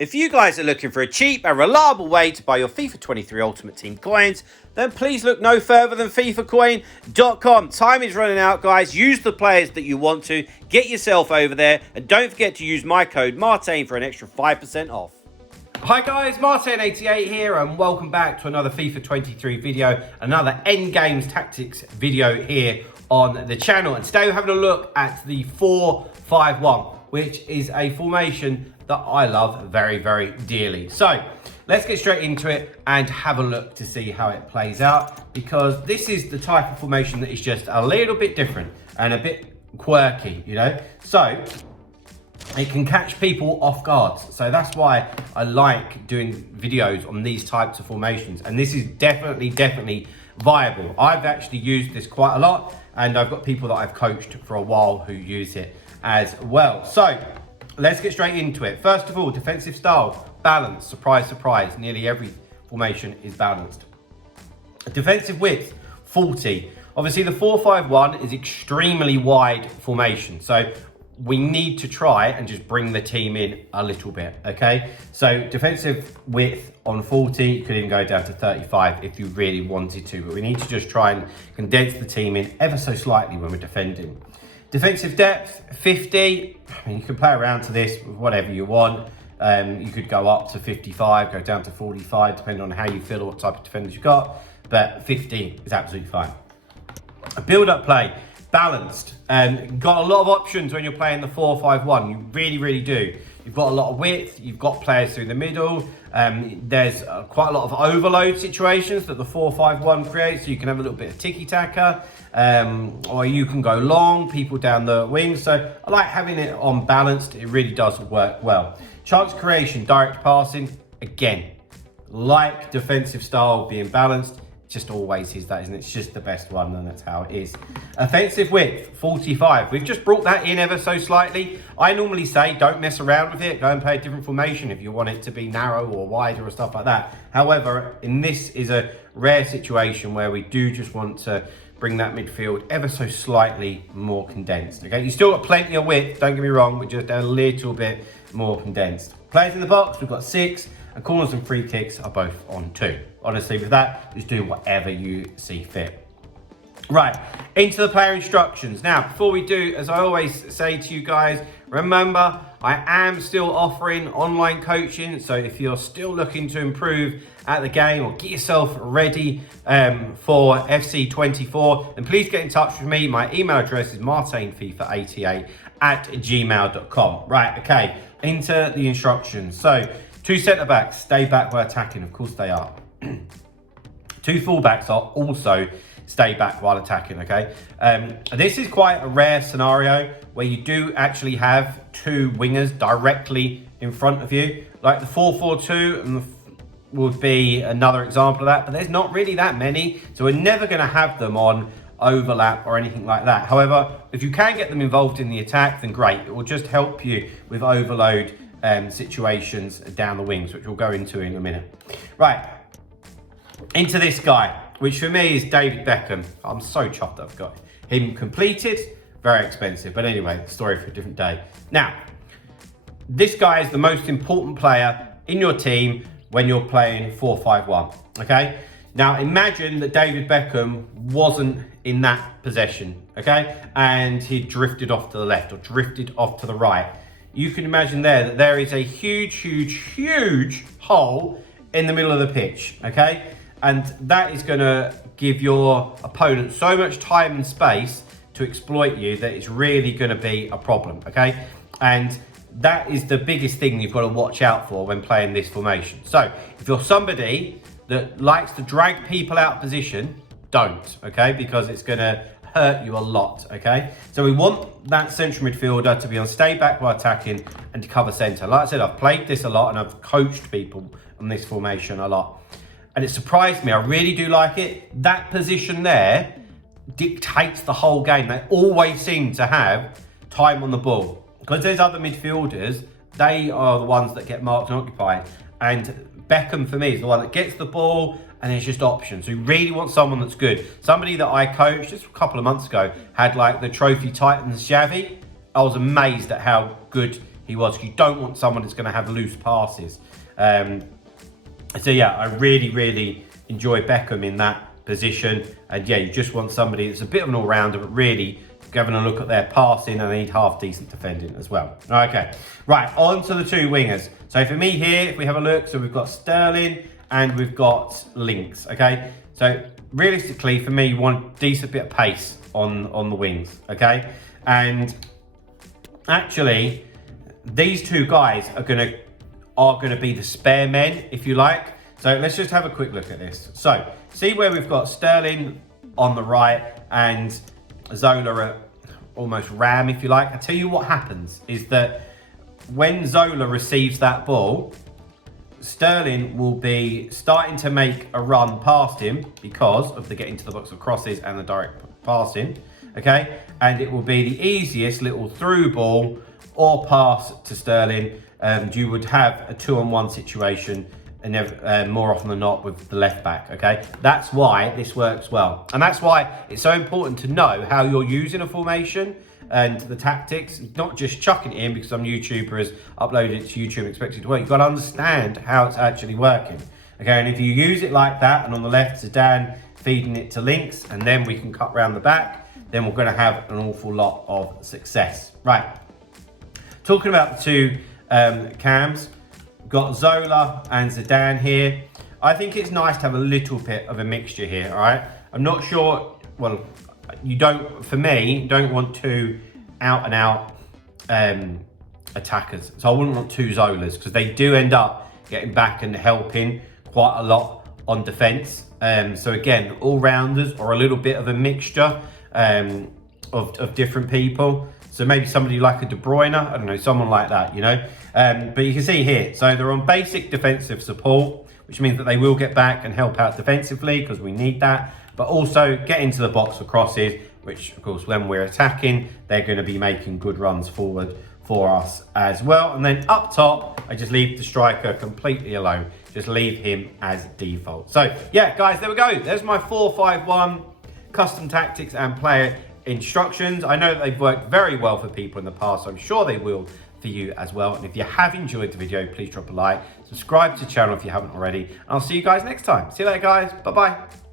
If you guys are looking for a cheap and reliable way to buy your FIFA 23 Ultimate Team coins, then please look no further than FIFAcoin.com. Time is running out, guys. Use the players that you want to. Get yourself over there. And don't forget to use my code Martin for an extra 5% off. Hi guys, Martin88 here and welcome back to another FIFA 23 video, another Endgames Tactics video here on the channel. And today we're having a look at the 4-5-1, which is a formation that I love very, very dearly. So let's get straight into it and have a look to see how it plays out, because this is the type of formation that is just a little bit different and a bit quirky, you know? So it can catch people off guard. So that's why I like doing videos on these types of formations. And this is definitely viable. I've actually used this quite a lot, and I've got people that I've coached for a while who use it as well. So let's get straight into it. First of all, defensive style, balance. Surprise, surprise. Nearly every formation is balanced. Defensive width, 40. Obviously, the 4-5-1 is extremely wide formation. So we need to try and just bring the team in a little bit, okay? So defensive width on 40, you could even go down to 35 if you really wanted to, but we need to just try and condense the team in ever so slightly when we're defending. Defensive depth, 50. I mean, you can play around to this with whatever you want. You could go up to 55, go down to 45, depending on how you feel or what type of defenders you've got, but 50 is absolutely fine. A build-up play, balanced. Got a lot of options when you're playing the 4-5-1. You really do. You've got a lot of width. You've got players through the middle. There's quite a lot of overload situations that the 4-5-1 creates. So you can have a little bit of tiki-taka, or you can go long, people down the wings. So I like having it on balanced. It really does work well. Chance creation, direct passing. Again, like defensive style being balanced. Just always is that, isn't it? It's just the best one, and that's how it is. Offensive width, 45. We've just brought that in ever so slightly. I normally say don't mess around with it. Go and play a different formation if you want it to be narrow or wider or stuff like that. However, in this is a rare situation where we do just want to bring that midfield ever so slightly more condensed, okay? You still got plenty of width, don't get me wrong, but just a little bit more condensed. Players in the box, we've got 6. And corners and free kicks are both on 2. Honestly, with that, just do whatever you see fit. Right, into the player instructions. Now, before we do, as I always say to you guys, remember, I am still offering online coaching. So if you're still looking to improve at the game or get yourself ready for FC24, then please get in touch with me. My email address is martinfifa88@gmail.com. Right, okay, into the instructions. So 2 centre-backs, stay back while attacking. Of course they are. 2 fullbacks are also stay back while attacking, okay? This is quite a rare scenario where you do actually have 2 wingers directly in front of you. Like the 4-4-2 would be another example of that, but there's not really that many, so we're never going to have them on overlap or anything like that. However, if you can get them involved in the attack, then great. It will just help you with overload situations down the wings, which we'll go into in a minute. Right, into this guy, which for me is David Beckham. I'm so chuffed that I've got him completed. Very expensive, but anyway, story for a different day. Now, this guy is the most important player in your team when you're playing 4-5-1, okay? Now, imagine that David Beckham wasn't in that possession, okay? And he drifted off to the left or drifted off to the right. You can imagine there that there is a huge hole in the middle of the pitch, okay? And that is gonna give your opponent so much time and space to exploit you that it's really gonna be a problem, okay? And that is the biggest thing you've got to watch out for when playing this formation. So if you're somebody that likes to drag people out of position, don't, okay? Because it's gonna hurt you a lot, okay? So we want that central midfielder to be on stay back while attacking and to cover centre. Like I said, I've played this a lot and I've coached people on this formation a lot. And it surprised me, I really do like it. That position there dictates the whole game. They always seem to have time on the ball. Because there's other midfielders, they are the ones that get marked and occupied. And Beckham, for me, is the one that gets the ball and there's just options. We really want someone that's good. Somebody that I coached just a couple of months ago had like the Trophy Titans Xavi. I was amazed at how good he was. You don't want someone that's going to have loose passes. So yeah, I really enjoy Beckham in that position. And yeah, you just want somebody that's a bit of an all-rounder, but really having a look at their passing, and they need half decent defending as well. Okay, right, on to the two wingers. So for me here, if we have a look, so we've got Sterling and we've got Links, okay? So realistically, for me, you want a decent bit of pace on the wings, okay? And actually, these two guys are gonna be the spare men, if you like. So let's just have a quick look at this. So see where we've got Sterling on the right and Zola at almost ram, if you like. I tell you what happens is that when Zola receives that ball, Sterling will be starting to make a run past him because of the getting to the box of crosses and the direct passing, okay? And it will be the easiest little through ball or pass to Sterling. You would have a 2-on-1 situation, and more often than not with the left back, okay? That's why this works well. And that's why it's so important to know how you're using a formation and the tactics, not just chucking it in because some YouTuber has uploaded it to YouTube and expects it to work. You've got to understand how it's actually working, okay? And if you use it like that, and on the left, Zidane feeding it to Links, and then we can cut round the back, then we're gonna have an awful lot of success. Right, talking about the two cams, got Zola and Zidane here. I think it's nice to have a little bit of a mixture here, all right? I'm not sure, well, you don't, for me, don't want two out and out attackers. So I wouldn't want two Zolas because they do end up getting back and helping quite a lot on defense. So again, all-rounders or a little bit of a mixture of different people. So maybe somebody like a De Bruyne, I don't know, someone like that, you know. But you can see here, so they're on basic defensive support, which means that they will get back and help out defensively because we need that, but also get into the box for crosses, which of course when we're attacking, they're going to be making good runs forward for us as well. And then up top, I just leave the striker completely alone. Just leave him as default. So yeah, guys, there we go. There's my 4-5-1 custom tactics and player instructions. I know that they've worked very well for people in the past, so I'm sure they will for you as well. And if you have enjoyed the video, please drop a like, subscribe to the channel if you haven't already, and I'll see you guys next time. See you later, guys. Bye-bye.